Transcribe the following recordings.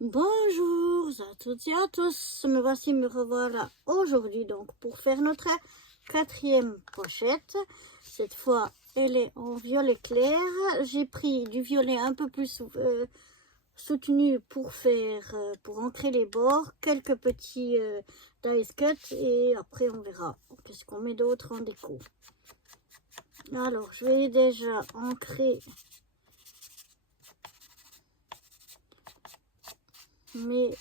Bonjour à toutes et à tous, me revoilà aujourd'hui donc pour faire notre quatrième pochette. Cette fois elle est en violet clair. J'ai pris du violet un peu plus soutenu pour pour ancrer les bords, quelques petits dice cut et après on verra qu'est-ce qu'on met d'autre en déco. Alors je vais déjà ancrer mes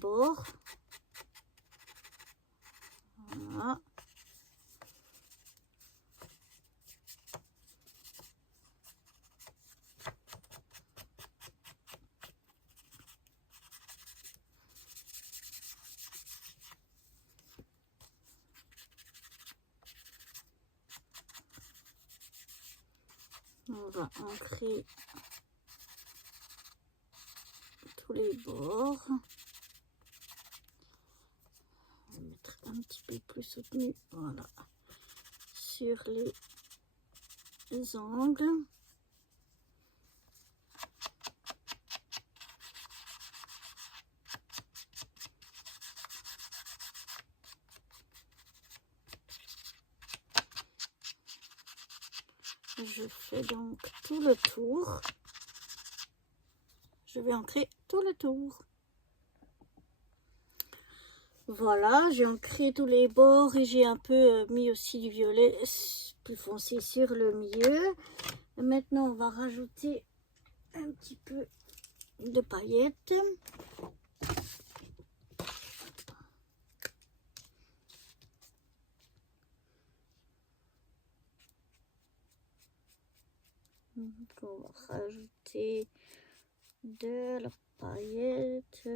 bords. Voilà. On va ancrer tous les bords. On va mettre un petit peu plus soutenu, voilà, sur les angles. Je fais donc tout le tour. Je vais ancrer tout le tour. Voilà, j'ai ancré tous les bords et j'ai un peu mis aussi du violet plus foncé sur le milieu. Et maintenant, on va rajouter un petit peu de paillettes. Donc, on va rajouter de la paillette.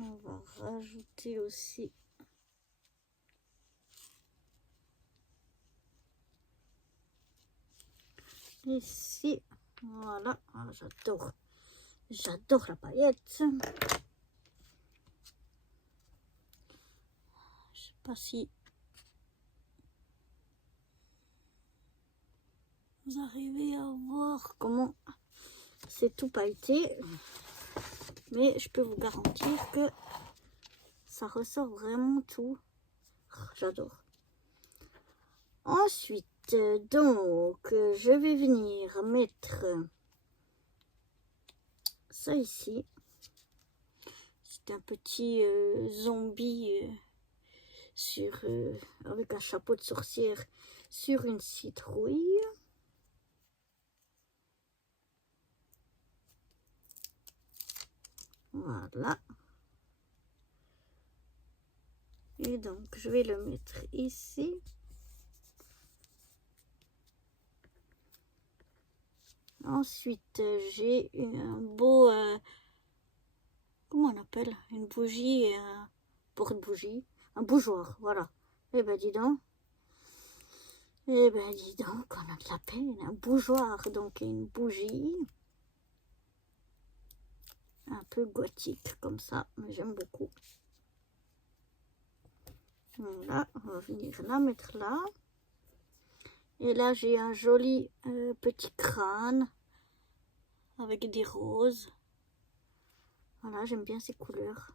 On va rajouter aussi ici, voilà. Ah, j'adore la paillette. Je sais pas si vous arrivez à voir comment c'est tout pailleté, mais je peux vous garantir que ça ressort vraiment tout. J'adore. Ensuite, donc, je vais venir mettre ça ici. C'est un petit zombie avec un chapeau de sorcière sur une citrouille. Voilà. Et donc, je vais le mettre ici. Ensuite, j'ai un beau... comment on appelle? Une bougie, un porte-bougie. Un bougeoir, voilà. Eh ben, dis donc. Eh ben, dis donc, on a de la peine. Un bougeoir, donc une bougie. Un peu gothique, comme ça. Mais j'aime beaucoup. Voilà, on va venir la mettre là. Et là, j'ai un joli petit crâne avec des roses. Voilà, j'aime bien ces couleurs.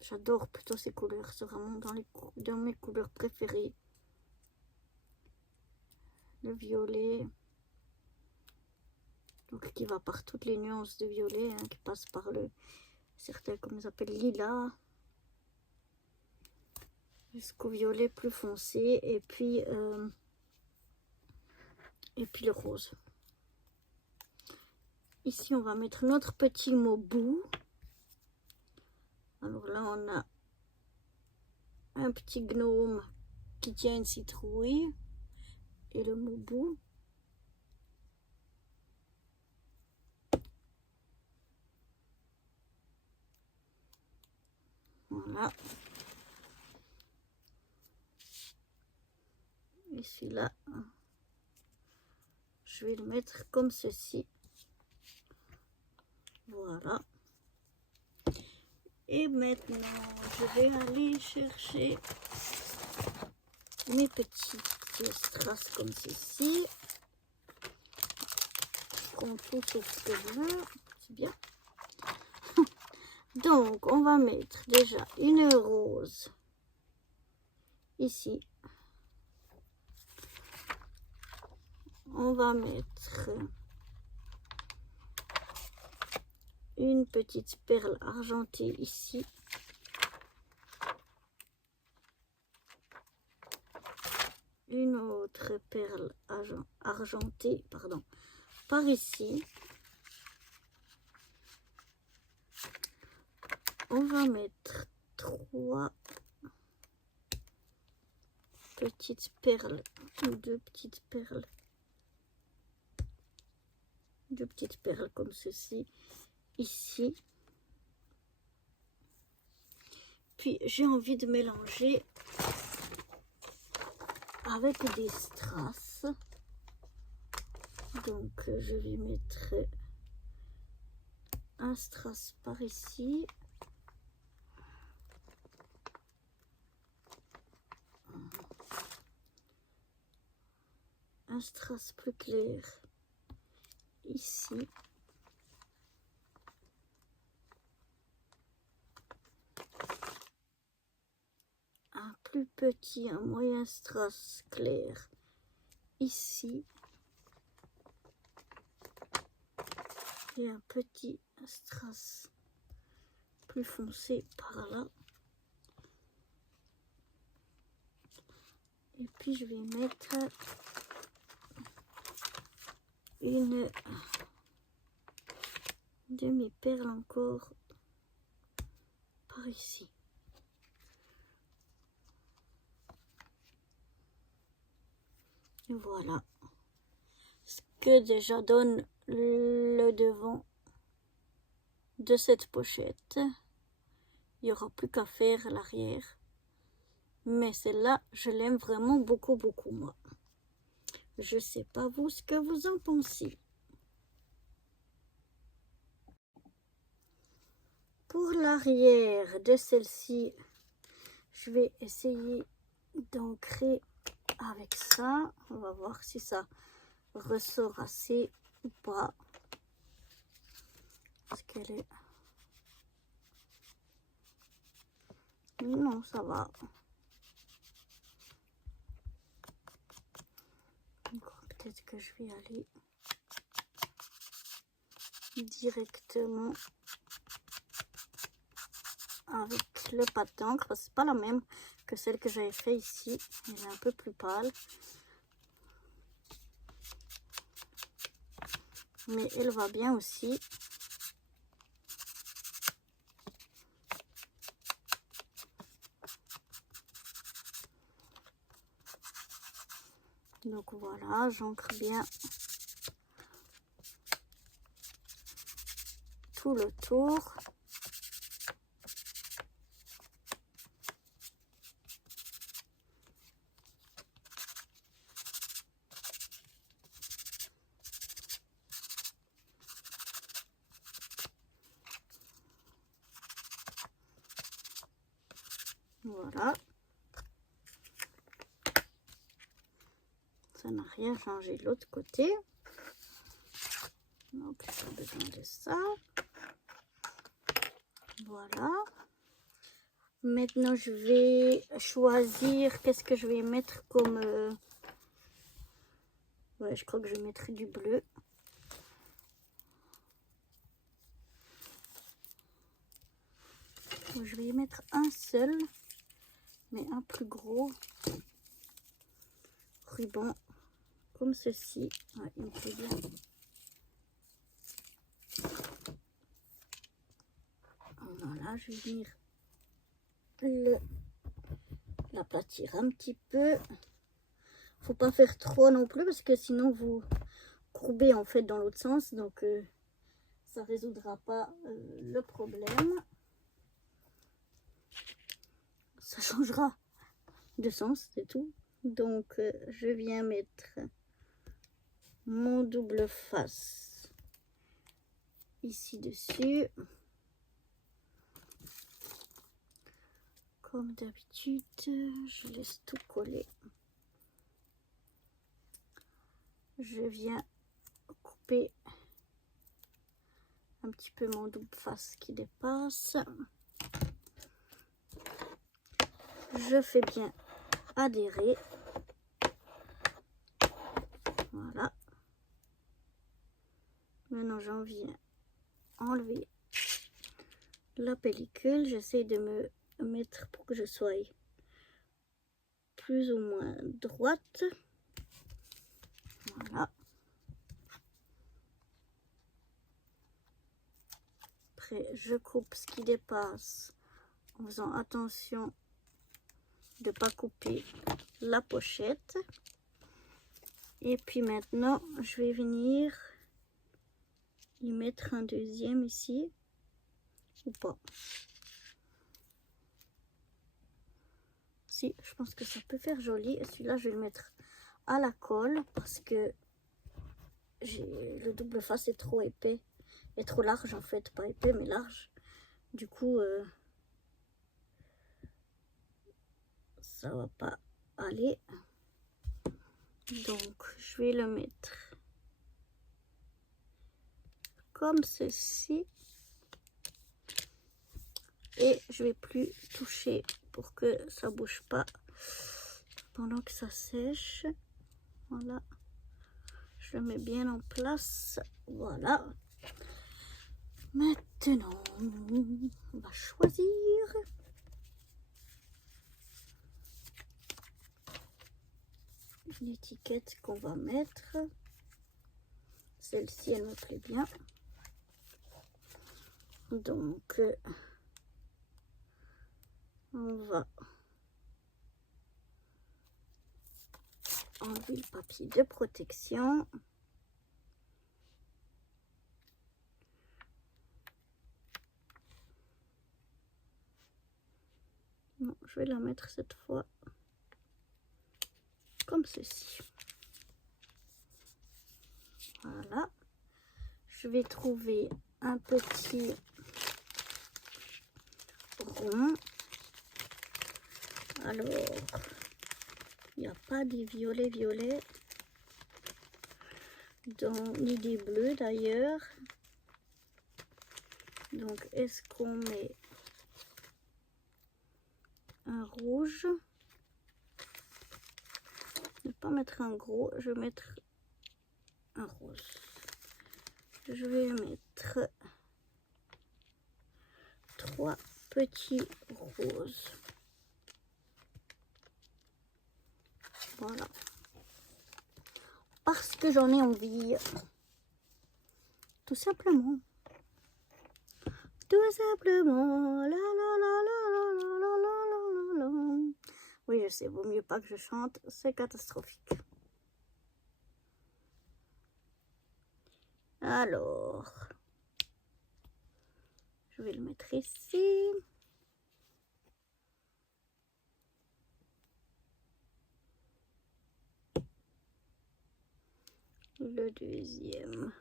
J'adore plutôt ces couleurs. C'est vraiment dans mes couleurs préférées. Le violet. Donc, qui va par toutes les nuances de violet. Hein, qui passe par certains, comme ils appellent, lilas. Jusqu'au violet plus foncé. Et puis le rose. Ici, on va mettre notre petit mot bout. Alors là, on a un petit gnome qui tient une citrouille et le moubou. Voilà. Et celui-là, je vais le mettre comme ceci. Voilà. Et maintenant, je vais aller chercher mes petites strass comme ceci. Prends tout ce que je veux. C'est bien. Donc, on va mettre déjà une rose ici. On va mettre une petite perle argentée ici. Une autre perle argentée, pardon, par ici. On va mettre 3 petites perles, 2 petites perles. 2 petites perles comme ceci, ici. Puis j'ai envie de mélanger avec des strass. Donc je vais mettre un strass par ici. Un strass plus clair ici. Un plus petit, un moyen strass clair ici. Et un petit strass plus foncé par là. Et puis je vais mettre une demi-perle encore par ici. Et voilà. Ce que déjà donne le devant de cette pochette. Il n'y aura plus qu'à faire l'arrière. Mais celle-là, je l'aime vraiment beaucoup, beaucoup, moi. Je sais pas vous ce que vous en pensez. Pour l'arrière de celle-ci, je vais essayer d'ancrer avec ça. On va voir si ça ressort assez ou pas. Parce qu'elle est... Non, ça va. Peut-être que je vais aller directement avec le pâte d'encre, parce que c'est pas la même que celle que j'avais fait ici. Elle est un peu plus pâle, mais elle va bien aussi. Donc voilà, j'ancre bien tout le tour. Voilà. Ça n'a rien changé de l'autre côté. Donc, pas besoin de ça. Voilà. Maintenant, je vais choisir qu'est-ce que je vais mettre comme... Ouais, je crois que je vais mettre du bleu. Je vais y mettre un seul, mais un plus gros ruban, comme ceci. Ouais, il me plaît bien. Voilà, je vais venir le l'aplatir un petit peu. Faut pas faire trop non plus parce que sinon vous courbez en fait dans l'autre sens, donc ça résoudra pas le problème. Ça changera de sens, c'est tout. Donc je viens mettre mon double face ici dessus. Comme d'habitude, je laisse tout coller. Je viens couper un petit peu mon double face qui dépasse. Je fais bien adhérer. Voilà. Maintenant, j'en viens enlever la pellicule. J'essaie de me mettre pour que je sois plus ou moins droite. Voilà. Après, je coupe ce qui dépasse en faisant attention de ne pas couper la pochette. Et puis maintenant, je vais venir y mettre un deuxième ici, ou pas. Si, je pense que ça peut faire joli. Et celui-là, je vais le mettre à la colle parce que le double face est trop épais et trop large en fait, pas épais mais large. Du coup, ça va pas aller. Donc, je vais le mettre comme ceci. Et je vais plus toucher pour que ça bouge pas pendant que ça sèche. Voilà. Je le mets bien en place. Voilà. Maintenant, on va choisir une étiquette qu'on va mettre. Celle-ci, elle me plaît bien. Donc, on va enlever le papier de protection. Non, je vais la mettre cette fois comme ceci. Voilà. Je vais trouver un petit rond. Alors, il n'y a pas des violets, ni des bleus d'ailleurs. Donc, est-ce qu'on met un rouge? Je ne vais pas mettre un gros, je vais mettre un rose. Je vais mettre 3 petits roses. Voilà. Parce que j'en ai envie. Tout simplement. Tout simplement. La la la la la la la la la la. Oui, je sais, vaut mieux pas que je chante. C'est catastrophique. Alors, je vais le mettre ici. Le deuxième.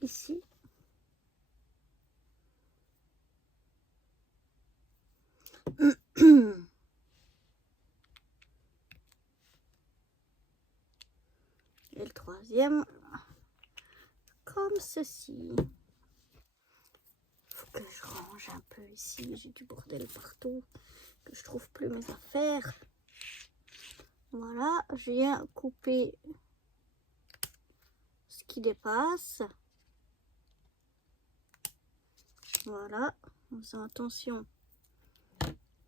Ici. Et le troisième, comme ceci. Faut que je range un peu ici. J'ai du bordel partout. Que je trouve plus mes affaires. Voilà, je viens couper ce qui dépasse. Voilà, en faisant attention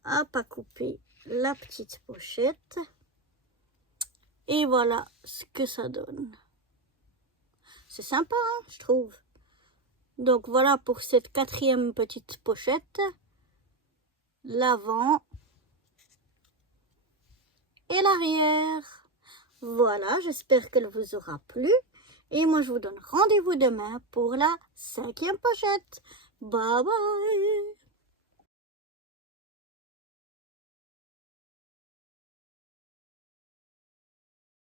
à pas couper la petite pochette. Et voilà ce que ça donne. C'est sympa, hein, je trouve. Donc voilà pour cette quatrième petite pochette. L'avant et l'arrière. Voilà, j'espère qu'elle vous aura plu. Et moi, je vous donne rendez-vous demain pour la cinquième pochette. Bye bye!